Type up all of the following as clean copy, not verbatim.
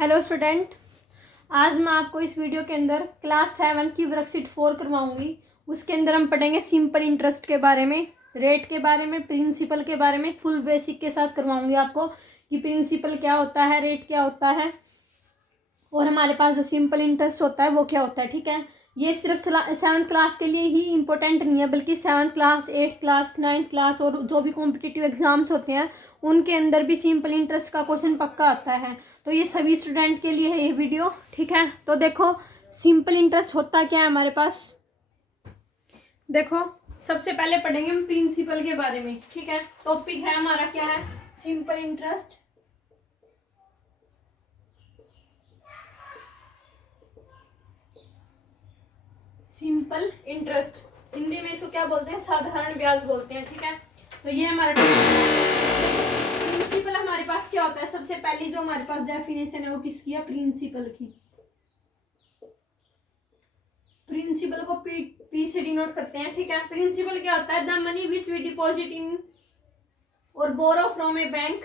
Hello student, आज मैं आपको इस वीडियो के अंदर क्लास 7 की वर्कशीट 4 करवाऊंगी। उसके अंदर हम पढ़ेंगे सिंपल इंटरेस्ट के बारे में, रेट के बारे में, प्रिंसिपल के बारे में। फुल बेसिक के साथ करवाऊंगी आपको कि प्रिंसिपल क्या होता है, रेट क्या होता है और हमारे पास जो सिंपल इंटरेस्ट होता है वो क्या होता है। ठीक है, ये सिर्फ 7th क्लास के लिए ही इम्पोर्टेंट नहीं है, बल्कि 7th class, 8th class, 9th class और जो भी कॉम्पिटिटिव एग्जाम्स होते हैं उनके अंदर भी सिंपल इंटरेस्ट का क्वेश्चन पक्का आता है। तो ये सभी स्टूडेंट के लिए है ये वीडियो। ठीक है, तो देखो सिंपल इंटरेस्ट होता क्या है हमारे पास। देखो सबसे पहले पढ़ेंगे हम प्रिंसिपल के बारे में। ठीक है, टॉपिक है हमारा क्या है, simple interest. Simple interest Hindi में इसको क्या बोलते हैं, साधारण ब्याज बोलते हैं। ठीक है, तो ये हमारा प्रिंसिपल हमारे पास क्या होता है। सबसे पहली जो हमारे पास डेफिनेशन है वो किसकी है, प्रिंसिपल की। प्रिंसिपल को पी से डिनोट करते हैं। ठीक है, प्रिंसिपल क्या होता है, the money which we deposit in or borrow from a bank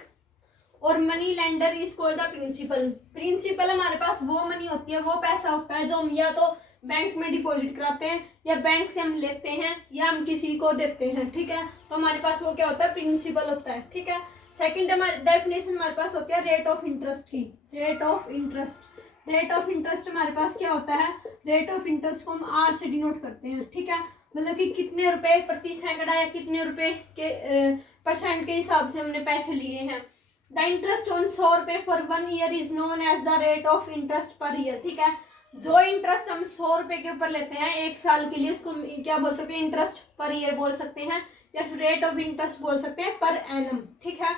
or money lender is called the principal. Principal हमारे पास वो मनी होती है, वो पैसा होता है जो हम या तो बैंक में डिपॉजिट कराते हैं या बैंक से हम लेते हैं या हम किसी को देते हैं। ठीक है, तो हमारे पास वो क्या होता है, प्रिंसिपल होता है। ठीक है, सेकंड हमारी डेफिनेशन हमारे पास होती है रेट ऑफ इंटरेस्ट की। Rate of interest, rate of interest हमारे पास क्या होता है, रेट ऑफ इंटरेस्ट को हम आर से डिनोट करते हैं। ठीक है, मतलब कि कितने रुपए प्रति सैकड़ा या कितने रुपए के परसेंट के हिसाब से हमने पैसे लिए हैं। द इंटरेस्ट ऑन 100 रुपए for 1 year is known as the rate of interest per year. ठीक है, जो इंटरेस्ट हम 100 रुपए के ऊपर लेते हैं एक साल के लिए, उसको क्या बोल सकते हैं, इंटरेस्ट पर ईयर बोल सकते हैं या फिर रेट ऑफ इंटरेस्ट बोल सकते हैं पर एनम। ठीक है,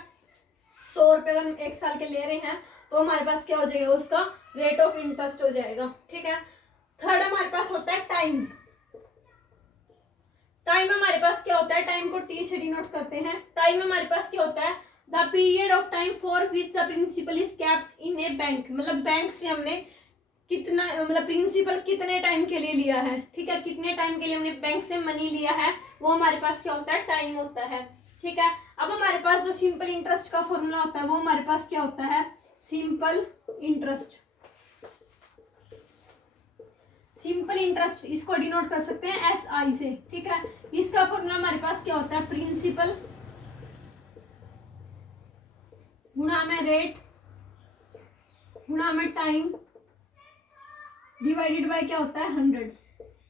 100 रुपए अगर हम एक साल के ले रहे हैं तो हमारे पास क्या हो जाएगा, उसका रेट ऑफ इंटरेस्ट हो जाएगा। ठीक है, थर्ड हमारे पास होता है टाइम। टाइम हमारे पास क्या होता है, टाइम को टी से डिनोट करते हैं। टाइम हमारे पास क्या होता है, the period of time for which the principal is kept in a bank. मतलब बैंक से हमने कितना, मतलब प्रिंसिपल कितने टाइम के लिए लिया है। ठीक है, कितने टाइम के लिए हमने बैंक से मनी लिया है, वो हमारे पास क्या होता है, टाइम होता है। ठीक है, अब हमारे पास जो सिंपल इंटरेस्ट का फॉर्मूला होता है वो हमारे पास क्या होता है, सिंपल इंटरेस्ट। सिंपल इंटरेस्ट इसको डिनोट कर सकते हैं एस आई से। ठीक है, इसका फॉर्मूला हमारे पास क्या होता है, प्रिंसिपल गुणा में रेट गुणा में टाइम डिवाइडेड बाय क्या होता है, 100।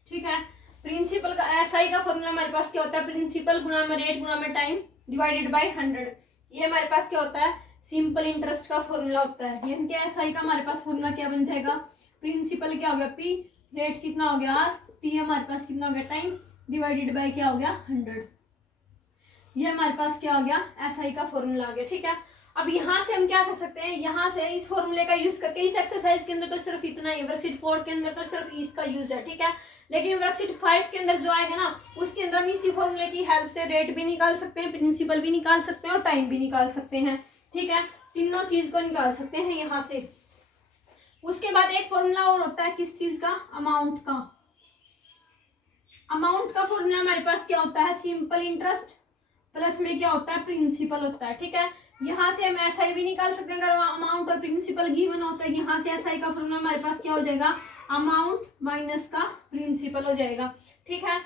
ठीक है, प्रिंसिपल का एस आई का फॉर्मूला हमारे पास क्या होता है, प्रिंसिपल गुणा में रेट गुणा में टाइम डिवाइडेड बाय 100। ये हमारे पास क्या होता है, सिंपल इंटरेस्ट का फॉर्मूला होता है। यानी कि एस आई का हमारे पास फॉर्मूला क्या बन जाएगा, प्रिंसिपल क्या हो गया पी, रेट कितना हो गया आर, टी हमारे पास कितना हो गया टाइम, डिवाइडेड बाय क्या हो गया 100। ये हमारे पास क्या हो गया, एस आई का फॉर्मूला आ गया। ठीक है, अब यहाँ से हम क्या कर सकते हैं, यहाँ से इस फॉर्मूले का यूज करके इस एक्सरसाइज के अंदर तो सिर्फ इतना ही, वर्कशीट 4 के अंदर तो सिर्फ इसका यूज है। ठीक है, लेकिन वर्कशीट 5 के अंदर जो आएगा ना, उसके अंदर हम इसी फॉर्मूले की हेल्प से रेट भी निकाल सकते हैं, प्रिंसिपल भी निकाल सकते हैं और टाइम भी निकाल सकते हैं। ठीक है, तीनों चीज को निकाल सकते हैं यहाँ से। उसके बाद एक फॉर्मूला और होता है किस चीज का, अमाउंट का। अमाउंट का फॉर्मूला हमारे पास क्या होता है, सिंपल इंटरेस्ट प्लस में क्या होता है, प्रिंसिपल होता है। ठीक है, यहाँ से हम एस आई भी निकाल सकते हैं अगर अमाउंट और प्रिंसिपल गिवन होता है। यहाँ से एस आई का फॉर्मूला हमारे पास क्या हो जाएगा, अमाउंट माइनस का प्रिंसिपल हो जाएगा। ठीक है,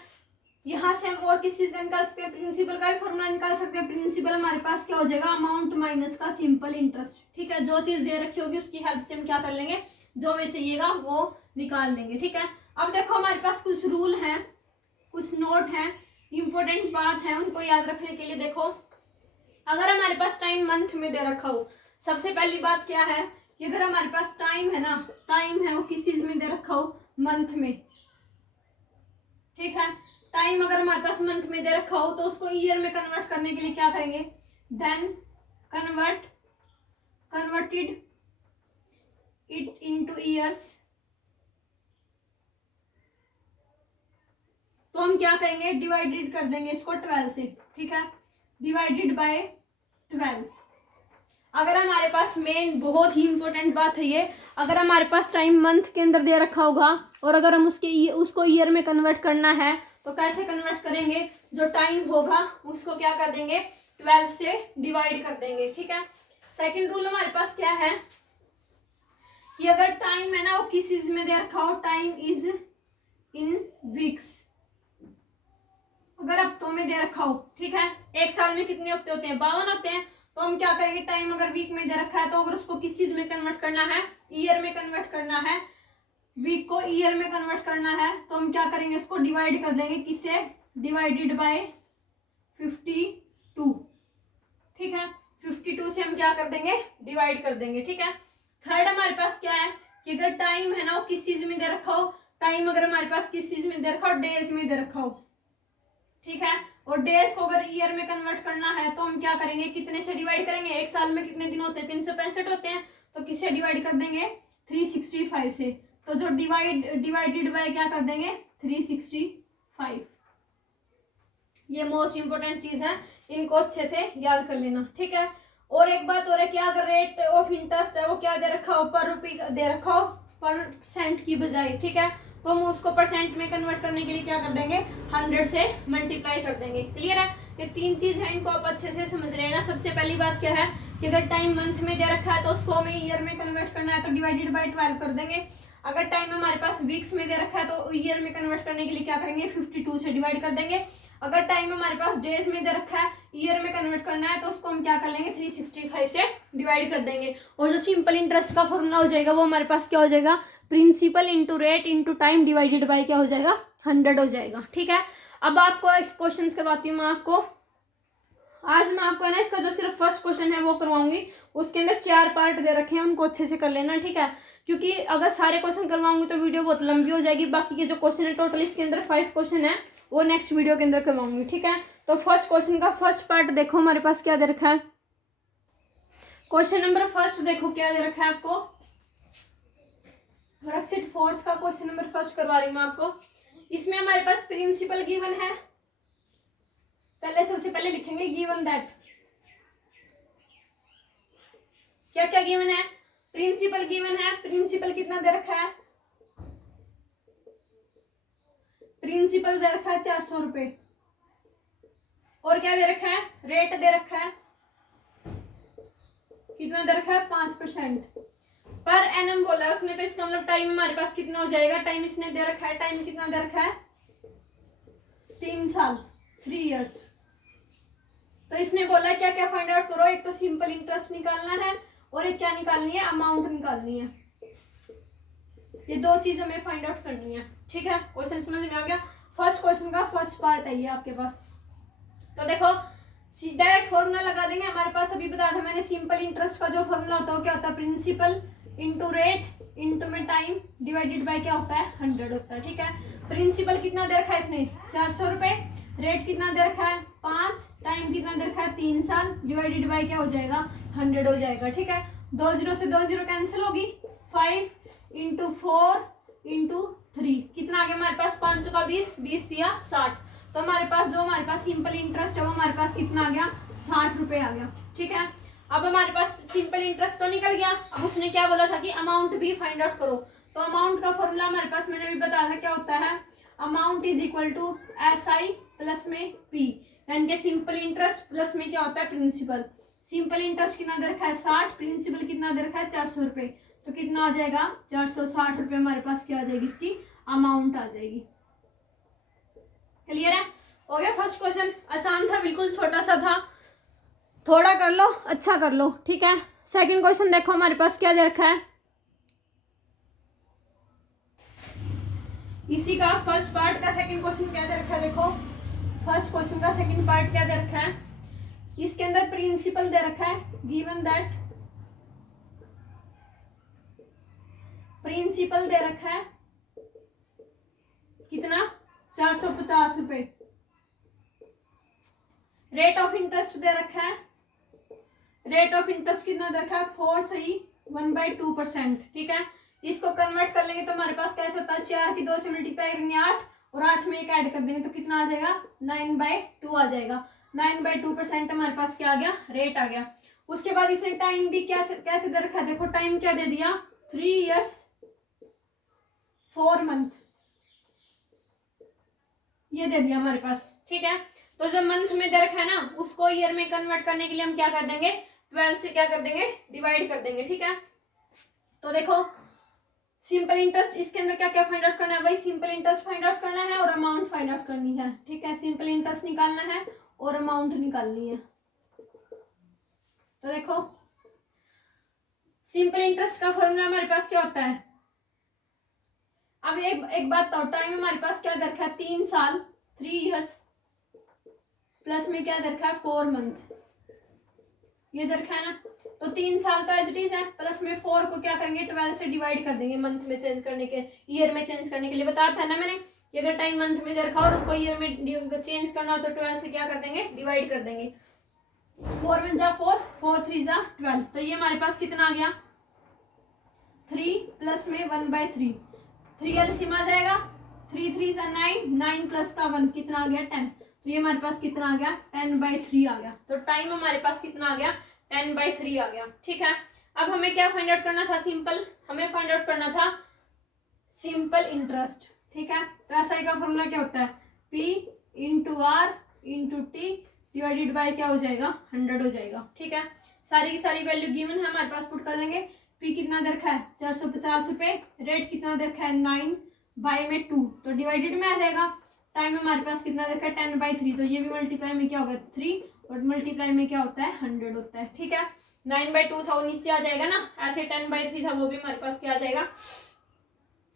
यहाँ से हम और किस चीज का निकाल सकते हैं, प्रिंसिपल का भी फॉर्मूला निकाल सकते हैं। प्रिंसिपल हमारे पास क्या हो जाएगा, अमाउंट माइनस का सिंपल इंटरेस्ट। ठीक है, जो चीज दे रखी होगी उसकी हेल्प से हम क्या कर लेंगे, जो हमें चाहिएगा वो निकाल लेंगे। ठीक है, अब देखो हमारे पास कुछ रूल हैं, कुछ नोट हैं, इंपॉर्टेंट बात है, उनको याद रखने के लिए। देखो अगर हमारे पास टाइम मंथ में दे रखा हो, सबसे पहली बात क्या है कि अगर हमारे पास टाइम है ना, टाइम है वो किस चीज में दे रखा हो, मंथ में। ठीक है, टाइम अगर हमारे पास मंथ में दे रखा हो तो उसको ईयर में कन्वर्ट करने के लिए क्या करेंगे, then converted it into years. तो हम क्या करेंगे, डिवाइडेड कर देंगे इसको 12 से। ठीक है, डिवाइडेड बाय 12। अगर हमारे पास मेन बहुत ही इंपॉर्टेंट बात है ये, अगर हमारे पास टाइम मंथ के अंदर दे रखा होगा और अगर हम उसको ईयर में कन्वर्ट करना है तो कैसे कन्वर्ट करेंगे, जो टाइम होगा उसको क्या कर देंगे, 12 से डिवाइड कर देंगे। ठीक है, सेकंड रूल हमारे पास क्या है, कि अगर टाइम है ना वो किस चीज में दे रखा हो, टाइम इज इन वीक्स, अगर हफ्तों में दे रखा हो, ठीक है। एक साल में कितने हफ्ते होते हैं, 52 होते हैं। तो हम क्या करेंगे, टाइम अगर वीक में दे रखा है तो अगर उसको किस चीज में कन्वर्ट करना है, ईयर में कन्वर्ट करना है, वीक को ईयर में कन्वर्ट करना है, तो हम क्या करेंगे, इसको डिवाइड कर देंगे, किससे, डिवाइडेड बाय 52, ठीक है। 52 से हम क्या कर देंगे, डिवाइड कर देंगे, ठीक है। थर्ड हमारे पास क्या है कि अगर टाइम है ना वो किस चीज में दे रखा हो, टाइम अगर हमारे पास किस चीज में दे रखा हो, डेज में दे रखा हो, ठीक है। और डेज को अगर ईयर में कन्वर्ट करना है तो हम क्या करेंगे, कितने से डिवाइड करेंगे, एक साल में कितने दिन होते हैं, 365 होते हैं, तो किससे डिवाइड कर देंगे, 365 से। तो जो डिवाइडेड बाय क्या कर देंगे, 365। ये मोस्ट इंपोर्टेंट चीज है, इनको अच्छे से याद कर लेना, ठीक है। और एक बात और है कि अगर रेट ऑफ इंटरेस्ट है वो क्या दे रखा हो, पर रुपी दे रखा हो, परसेंट की बजाय, ठीक है। तो हम उसको परसेंट में कन्वर्ट करने के लिए क्या कर देंगे, 100 से मल्टीप्लाई कर देंगे। क्लियर है, ये तीन चीज है, इनको आप अच्छे से समझ लेना। सबसे पहली बात क्या है कि अगर टाइम मंथ में दे रखा है तो उसको हमें ईयर में कन्वर्ट करना है, तो डिवाइडेड बाय 12 कर देंगे। अगर टाइम हमारे पास वीक्स में दे रखा है तो ईयर में कन्वर्ट करने के लिए क्या करेंगे, 52 से डिवाइड कर देंगे। अगर टाइम हमारे पास डेज में दे रखा है, ईयर में कन्वर्ट करना है, तो उसको हम क्या कर लेंगे, 365 से डिवाइड कर देंगे। और जो सिंपल इंटरेस्ट का फॉर्मूला हो जाएगा वो हमारे पास क्या हो जाएगा, principal into rate into time divided by क्या हो जाएगा, 100 हो जाएगा, ठीक है। अब आपको क्वेश्चन करवाती हूँ मैं आपको। आज मैं आपको है ना इसका जो सिर्फ फर्स्ट क्वेश्चन है वो करवाऊंगी, उसके अंदर 4 पार्ट दे रखे हैं, उनको अच्छे से कर लेना, ठीक है। क्योंकि अगर सारे क्वेश्चन करवाऊंगी तो वीडियो बहुत लंबी हो जाएगी। बाकी के जो क्वेश्चन है टोटल इसके अंदर 5 क्वेश्चन है, वो नेक्स्ट वीडियो के अंदर करवाऊंगी, ठीक है। तो फर्स्ट क्वेश्चन का फर्स्ट पार्ट देखो हमारे पास क्या दे रखा है। क्वेश्चन नंबर फर्स्ट देखो क्या दे रखा है आपको, वर्कशीट 4 का क्वेश्चन नंबर फर्स्ट करवा रही हूँ मैं आपको। इसमें हमारे पास प्रिंसिपल गिवन है, पहले सबसे पहले लिखेंगे गिवन दैट। क्या क्या गिवन है, प्रिंसिपल गिवन है, प्रिंसिपल कितना दे रखा है, प्रिंसिपल दे रखा है 400 रुपए। और क्या दे रखा है, रेट दे रखा है, कितना दे रखा है, 5% पर एनम बोला है उसने। तो इसका मतलब टाइम हमारे पास कितना हो जाएगा, टाइम इसने दे रखा है, टाइम कितना दे रखा है, 3 साल, 3 इयर्स। तो इसने बोला क्या क्या फाइंड आउट करो, एक तो सिंपल इंटरेस्ट निकालना है और एक क्या निकालनी है, अमाउंट निकालनी है। ये 2 चीज हमें फाइंड आउट करनी है, ठीक है। क्वेश्चन समझ में आ गया। फर्स्ट क्वेश्चन का फर्स्ट पार्ट है ये आपके पास। तो देखो डायरेक्ट फॉर्मूला लगा देंगे। हमारे पास अभी बता था मैंने, सिंपल इंटरेस्ट का जो फॉर्मूला होता है क्या होता है, प्रिंसिपल इंटू रेट इंटू में टाइम डिवाइडेड बाय क्या होता है, 100 होता है, ठीक है। प्रिंसिपल कितना दे रखा है इसने, 400 रुपए, रेट कितना दे रखा है 5, टाइम कितना दे रखा है 3 साल, डिवाइडेड बाय क्या हो जाएगा, 100 हो जाएगा, ठीक है। 2 जीरो से 2 जीरो कैंसिल होगी, 5 इंटू 4 इंटू 3 कितना आ गया हमारे पास, 5 का 20, 20 दिया 60। तो हमारे पास जो हमारे पास सिंपल इंटरेस्ट है वो हमारे पास कितना आ गया, 60 रुपए आ गया, ठीक है। अब हमारे पास सिंपल इंटरेस्ट तो निकल गया। अब उसने क्या बोला था कि अमाउंट भी फाइंड आउट करो। तो अमाउंट का फॉर्मूला हमारे पास मैंने भी बताया था क्या होता है, amount is equal to SI plus में P, यानी कि सिंपल इंटरेस्ट प्लस में क्या होता है, प्रिंसिपल। सिंपल इंटरेस्ट कितना दे रखा है 60, प्रिंसिपल कितना दे रखा है 400 रुपए, तो कितना आ जाएगा 460 रुपए हमारे पास क्या आ जाएगी, इसकी अमाउंट आ जाएगी। क्लियर है, हो गया फर्स्ट क्वेश्चन। आसान था बिल्कुल, छोटा सा था, थोड़ा कर लो अच्छा कर लो, ठीक है। सेकंड क्वेश्चन देखो हमारे पास क्या दे रखा है, इसी का फर्स्ट पार्ट का सेकंड क्वेश्चन क्या दे रखा है। देखो फर्स्ट क्वेश्चन का सेकंड पार्ट क्या दे रखा है, इसके अंदर प्रिंसिपल दे रखा है, गिवन दैट प्रिंसिपल दे रखा है कितना, 450 रुपए। रेट ऑफ इंटरेस्ट दे रखा है, रेट ऑफ इंटरेस्ट कितना दे रखा है 4 सही 1/2%, ठीक है। इसको कन्वर्ट कर लेंगे तो हमारे पास कैसे होता है, 4 की 2 से मल्टीप्लाई करेंगे 8 और 8 में 1 ऐड कर देंगे तो कितना आ जाएगा, 9/2 आ जाएगा। 9/2% हमारे पास क्या आ गया, रेट आ गया। उसके बाद इसने टाइम भी कैसे दे रखा है, देखो टाइम क्या दे दिया, 3 इयर्स 4 मंथ, ये दे दिया हमारे पास, ठीक है। तो जो मंथ में दे रखा है ना उसको ईयर में कन्वर्ट करने के लिए हम क्या कर देंगे, 12 से क्या कर देंगे, डिवाइड कर देंगे, ठीक है। तो देखो सिंपल इंटरेस्ट, इसके अंदर क्या क्या फाइंड आउट करना है, वही सिंपल इंटरेस्ट फाइंड आउट करना है और अमाउंट फाइंड आउट करनी है। ठीक है, सिंपल इंटरेस्ट निकालना है और अमाउंट निकालनी है। तो देखो सिंपल इंटरेस्ट का फॉर्मूला हमारे पास क्या होता है। अब एक बात तो टाइम हमारे पास क्या दरखा है 3 साल 3 इयर्स, प्लस में क्या दरखा है 4 मंथ, ये दरखा है ना। तो 3 साल तो एज इट इज है, प्लस में 4 को क्या करेंगे 12 से डिवाइड कर देंगे, मंथ में चेंज करने के, ईयर में चेंज करने के लिए बताया था ना मैंने कि अगर टाइम मंथ में दरखा और उसको ईयर में चेंज करना हो तो 12 से क्या कर देंगे डिवाइड कर देंगे। 4 1 जा 4, 4 3 जा 12, तो ये हमारे पास कितना आ गया 3 प्लस में 1/3, 3 एलसीएम आ जाएगा, 3 3 जा 9, 9 प्लस का 1 कितना आ गया 10, तो ये हमारे पास कितना आ गया 10/3 आ गया। तो टाइम हमारे पास कितना आ गया 10/3 आ गया। ठीक है, अब हमें क्या फाइंड आउट करना था, सिंपल, हमें फाइंड आउट करना था सिंपल इंटरेस्ट। ठीक है, तो एसआई का फॉर्मूला क्या होता है P into R into T divided by क्या हो जाएगा 100 हो जाएगा। ठीक है, सारी की सारी वैल्यू गिवन है हमारे पास, पुट कर लेंगे। P कितना दरखा है 450 रुपये, रेट कितना दरखा है 9 बाय में 2, तो डिवाइडेड में आ जाएगा। टाइम हमारे पास कितना दरखा है 10/3, तो ये भी मल्टीप्लाई में क्या होगा 3 और मल्टीप्लाई में क्या होता है 100 होता है। ठीक है, 9/2 था वो नीचे आ जाएगा ना, ऐसे 10/3 था वो भी हमारे पास क्या आ जाएगा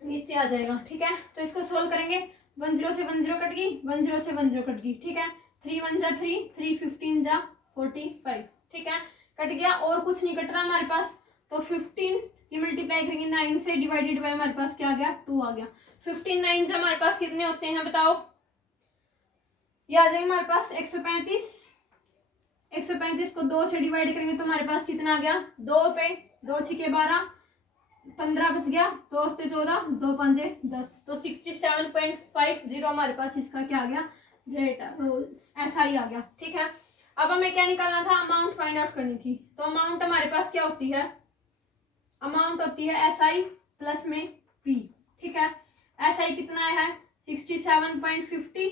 नीचे आ जाएगा। ठीक है, तो इसको सोल्व करेंगे, 1 0 से 1 0 कट गई, 1 0 से 1 0 कट गई। ठीक है, 3 1 जा 3, 3 15 जा 45। ठीक है, कट गया और कुछ नहीं कट रहा हमारे पास, तो 15 की मल्टीप्लाई करेंगे 9 से, डिवाइडेड बाय हमारे पास क्या आ गया 2 आ गया। 15 9 से हमारे पास कितने होते हैं बताओ, ये आ जाएगा हमारे पास 135। 135 को 2 से डिवाइड करेंगे तो हमारे पास कितना आ गया 2 पे 2 6 12, 15 बच गया, 2 से 14, 2 5 10, तो 67.50 हमारे पास इसका क्या आ गया रेट, ऐसा ही आ गया। ठीक है, अब हमें क्या निकालना था, अमाउंट फाइंड आउट करनी थी। तो अमाउंट हमारे पास क्या होती है, अमाउंट होती है SI प्लस में P। ठीक है, SI कितना है 67.50,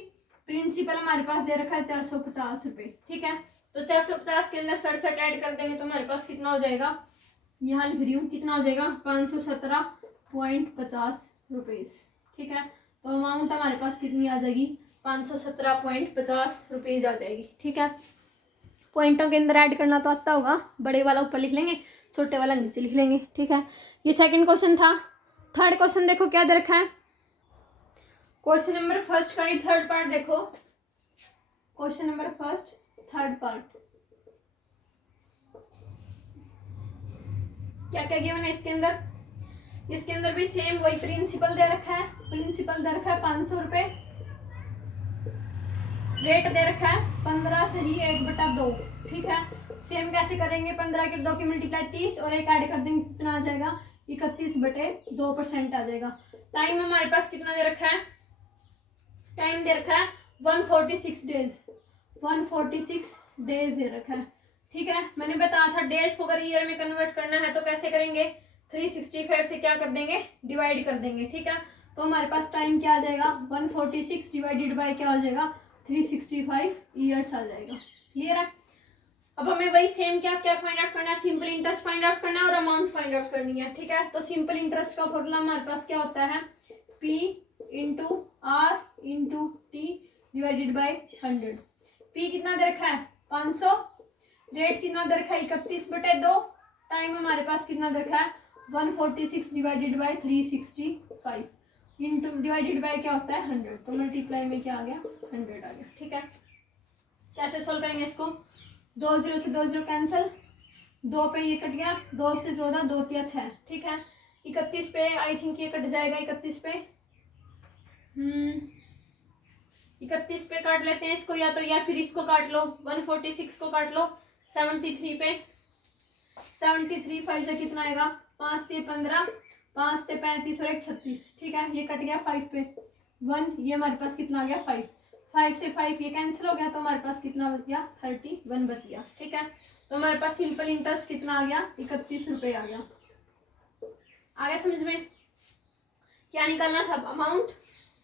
प्रिंसिपल हमारे पास दे रखा है 450 रुपये। ठीक है, तो 450 के अंदर 67 ऐड कर देंगे तो हमारे पास कितना हो जाएगा, यहाँ लिख रही हूँ कितना हो जाएगा 517.50 रुपीज़। ठीक है, तो अमाउंट हमारे पास कितनी आ जाएगी 517.50 रुपीज़ आ जाएगी। ठीक है, पॉइंटों के अंदर ऐड करना तो आता होगा, बड़े वाला ऊपर लिख लेंगे, छोटे वाला नीचे लिख लेंगे। ठीक है, ये सेकंड क्वेश्चन था। थर्ड क्वेश्चन देखो क्या दे रखा है, क्वेश्चन नंबर फर्स्ट का ही थर्ड पार्ट देखो, question number first third part क्या क्या गिवन है इसके अंदर। इसके अंदर भी सेम वही प्रिंसिपल दे रखा है, प्रिंसिपल दे रखा है 500 रुपये, रेट दे रखा है 15 से ही 1/2। ठीक है, सेम कैसे करेंगे, 15 के 2 की मल्टीप्लाई 30 और एक ऐड कर देंगे कितना आ जाएगा 31/2% आ जाएगा। टाइम हमारे पास कितना दे रखा है, टाइम दे रखा है 146 डेज, 146 डेज दे रखा है। ठीक है, मैंने बताया था डेज को अगर ईयर में कन्वर्ट करना है तो कैसे करेंगे 365 से क्या कर देंगे डिवाइड कर देंगे। ठीक है, तो हमारे पास टाइम क्या आ जाएगा 146 डिवाइडेड बाय क्या हो जाएगा 365 ईयर्स आ जाएगा। क्लियर है, अब हमें वही सेम क्या क्या फाइंड आउट करना है, सिंपल इंटरेस्ट फाइंड आउट करना है और अमाउंट फाइंड आउट करनी है। ठीक है, तो सिंपल इंटरेस्ट का फॉर्मूला हमारे पास क्या होता है P into R into T divided by 100। P कितना दे रखा है 500, रेट कितना दे रखा है 31/2, टाइम हमारे पास कितना दे रखा है 146 divided by 365 into divided by क्या होता है 100, तो मल्टीप्लाई में क्या आ गया 100 आ गया। ठीक है, कैसे सोल्व करेंगे इसको, 2 0 से 2 0 कैंसिल, 2 पे ये कट गया, 2 से 14, 2 3 6। ठीक है, 31 पे आई थिंक ये कट जाएगा, 31 पे 31 पे काट लेते हैं इसको, या फिर इसको काट लो, 146 को काट लो 73 पे, 73 5 से कितना आएगा 5 से 15, 5 से 35 और 1 36। ठीक है, ये कट गया 5 पे 1, ये हमारे पास कितना आ गया 5, 5 से 5 ये कैंसिल हो गया तो हमारे पास कितना बच गया 31 बच गया। ठीक है, तो हमारे पास सिंपल इंटरेस्ट कितना आ गया 31 रुपये आ गया। आगे समझ में, क्या निकालना था अमाउंट,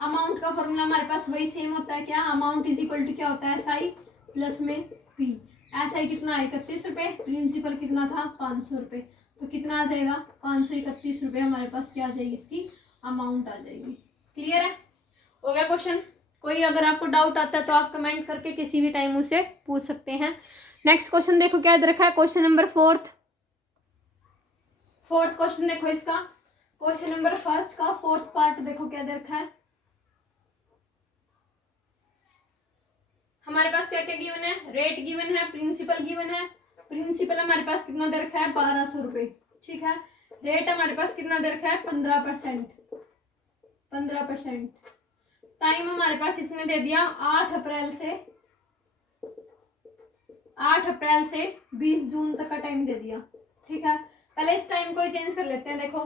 अमाउंट का फॉर्मूला हमारे पास वही सेम होता है, क्या अमाउंट इज इक्वल टू क्या होता है SI प्लस में P। SI कितना है 31 रुपये, प्रिंसिपल कितना था 500 रुपये, तो कितना आ जाएगा 531 रुपये हमारे पास क्या आ जाएगी, इसकी अमाउंट आ जाएगी। क्लियर है, हो गया क्वेश्चन। कोई अगर आपको डाउट आता है तो आप कमेंट करके किसी भी टाइम उसे पूछ सकते हैं। नेक्स्ट क्वेश्चन देखो क्या रखा है, क्वेश्चन नंबर फोर्थ क्वेश्चन देखो इसका, क्वेश्चन नंबर फर्स्ट का फोर्थ पार्ट देखो क्या दे रखा है। हमारे पास क्या क्या गिवन है, रेट गिवन है, प्रिंसिपल गिवन है। प्रिंसिपल हमारे पास कितना दे रखा है 1200 रुपये, ठीक है। रेट हमारे पास कितना दे रखा है 15%। टाइम हमारे पास इसने दे दिया 8 अप्रैल से 20 जून तक का टाइम दे दिया, ठीक है। पहले इस टाइम को चेंज कर लेते हैं। देखो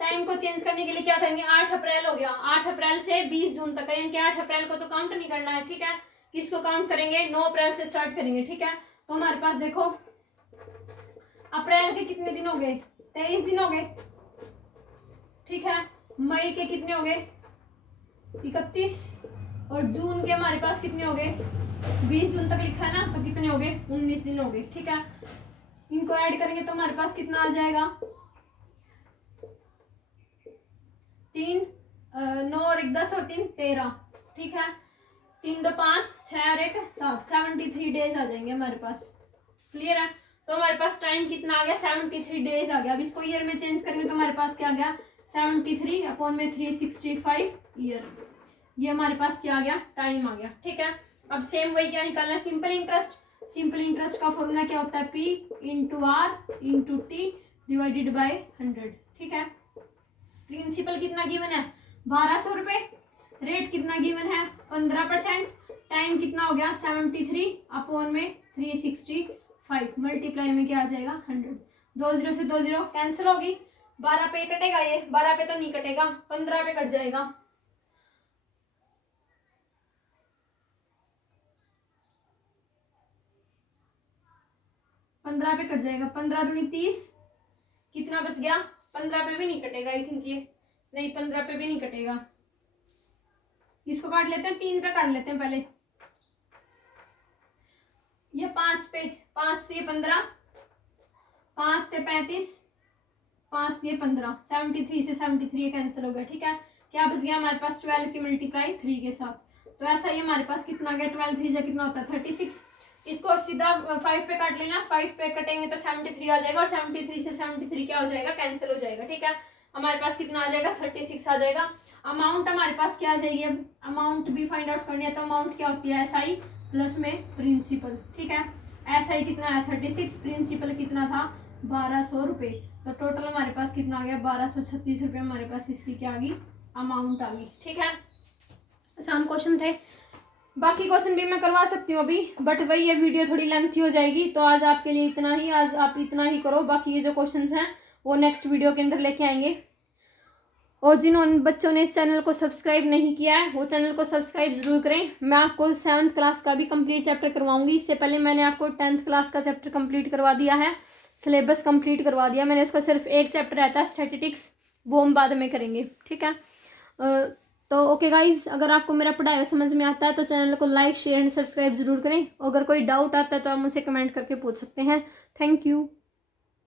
टाइम को चेंज करने के लिए क्या करेंगे, 8 अप्रैल हो गया, 8 अप्रैल से 20 जून तक, यानी कि 8 अप्रैल को तो काउंट नहीं करना है, ठीक है। किसको काउंट करेंगे, 9 अप्रैल से स्टार्ट करेंगे, ठीक है। तो हमारे पास देखो अप्रैल के कितने दिन हो गए, 23 दिन हो गए, ठीक है। मई के कितने हो गए 31, और जून के हमारे पास कितने हो गए 20 जून तक लिखा है ना, तो कितने हो गए 19 दिन हो गए, ठीक है। इनको ऐड करेंगे तो हमारे पास कितना आ जाएगा 3 9 और 1 10 और 3 13, ठीक है। 3 2 5 6 और 1 7, 73 डेज आ जाएंगे हमारे पास। क्लियर है, तो हमारे पास टाइम कितना आ गया 73 डेज आ गया। अब इसको ईयर में चेंज करेंगे तो हमारे पास क्या आ गया 73 अपॉन में 365 ईयर, ये हमारे पास क्या आ गया टाइम आ गया, ठीक है। अब सेम वही क्या निकालना है, सिंपल इंटरेस्ट। सिंपल इंटरेस्ट का फॉर्मूला क्या होता है, P into R into T divided by 100, ठीक है। प्रिंसिपल कितना गिवन है 1200 रुपये, रेट कितना गिवन है 15%, टाइम कितना हो गया 73 अपॉन में 365, मल्टीप्लाई में क्या आ जाएगा 100। 2 0 से 2 0 कैंसिल होगी, 12 पे कटेगा, ये 12 पे तो नहीं कटेगा, 15 पे कट जाएगा। पंद्रह पे कट जाएगा, 15 दूनी 30, कितना बच गया 15 पे भी नहीं कटेगा, आई थिंक ये नहीं 15 पे भी नहीं कटेगा। इसको काट लेते हैं, 3 पे काट लेते हैं पहले, ये 5 पे, 5 से 15, 5 से 35, 5 से 15, 73 से 73 कैंसिल हो गया, ठीक है। क्या बच गया हमारे पास 12 की मल्टीप्लाई 3 के साथ, तो ऐसा ही हमारे पास कितना आ गया 12 3 कितना होता है 36। इसको सीधा 5 पे काट लेना, 5 पे कटेंगे तो 73 आ जाएगा, और 73 से 73 क्या हो जाएगा कैंसिल हो जाएगा, ठीक है। हमारे पास कितना आ जाएगा 36 आ जाएगा। अमाउंट हमारे पास क्या आ जाएगी, अब अमाउंट भी फाइंड आउट करनी है, तो अमाउंट क्या होती है SI प्लस में प्रिंसिपल, ठीक है। SI कितना है 36, प्रिंसिपल कितना था 1200 रुपये, तो टोटल हमारे पास कितना आ गया 1236 रुपये हमारे पास इसकी क्या आ गई अमाउंट आ गई, ठीक है। आसान क्वेश्चन थे, बाकी क्वेश्चन भी मैं करवा सकती हूँ अभी, बट वही ये वीडियो थोड़ी लेंथी हो जाएगी, तो आज आपके लिए इतना ही, आज आप इतना ही करो। बाकी ये जो क्वेश्चंस हैं वो नेक्स्ट वीडियो के अंदर लेके आएंगे। और जिन्होंने बच्चों ने चैनल को सब्सक्राइब नहीं किया है वो चैनल को सब्सक्राइब जरूर करें। मैं आपको 7th क्लास का भी कंप्लीट चैप्टर करवाऊंगी, इससे पहले मैंने आपको 10th क्लास का चैप्टर कंप्लीट करवा दिया है, सिलेबस कंप्लीट करवा दिया मैंने। उसका सिर्फ एक चैप्टर रहता है स्टैटिस्टिक्स, वो हम बाद में करेंगे, ठीक है। तो ओके गाइज, अगर आपको मेरा पढ़ाया समझ में आता है तो चैनल को लाइक शेयर एंड सब्सक्राइब जरूर करें। अगर कोई डाउट आता है तो आप मुझसे कमेंट करके पूछ सकते हैं। Thank you.